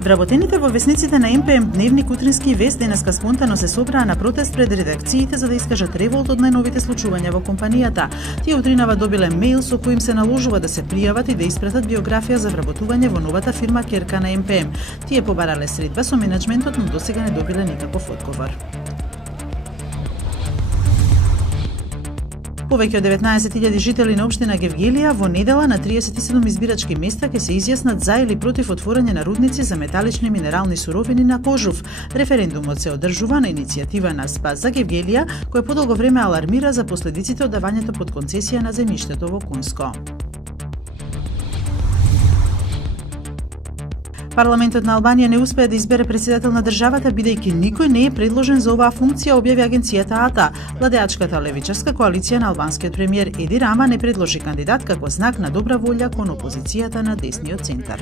Вработените во весниците на МПМ Дневник, Утрински и Вест денеска спонтано се собраа на протест пред редакциите за да искажат револт од најновите случувања во компанијата. Тие утринава добиле мејл со кој им се наложува да се пријават и да испратат биографија за вработување во новата фирма ќерка на МПМ. Тие побарале средба со менеджментот, но досега не добиле никаков одговор. Повеќе од 19.000 жители на општина Гевгелија во недела на 37 избирачки места ќе се изјаснат за или против отворање на рудници за металични минерални суровини на Кожув. Референдумот се одржува на иницијатива на Спас за Гевгелија, која подолго време алармира за последиците од давањето под концесија на земјиштето во Кунско. Парламентот на Албанија не успеа да избере председател на државата, бидејќи никој не е предложен за оваа функција, објави агенцијата АТА. Владеачката левичарска коалиција на албанскиот премиер Еди Рама не предложи кандидат како знак на добра волја кон опозицијата на десниот центар.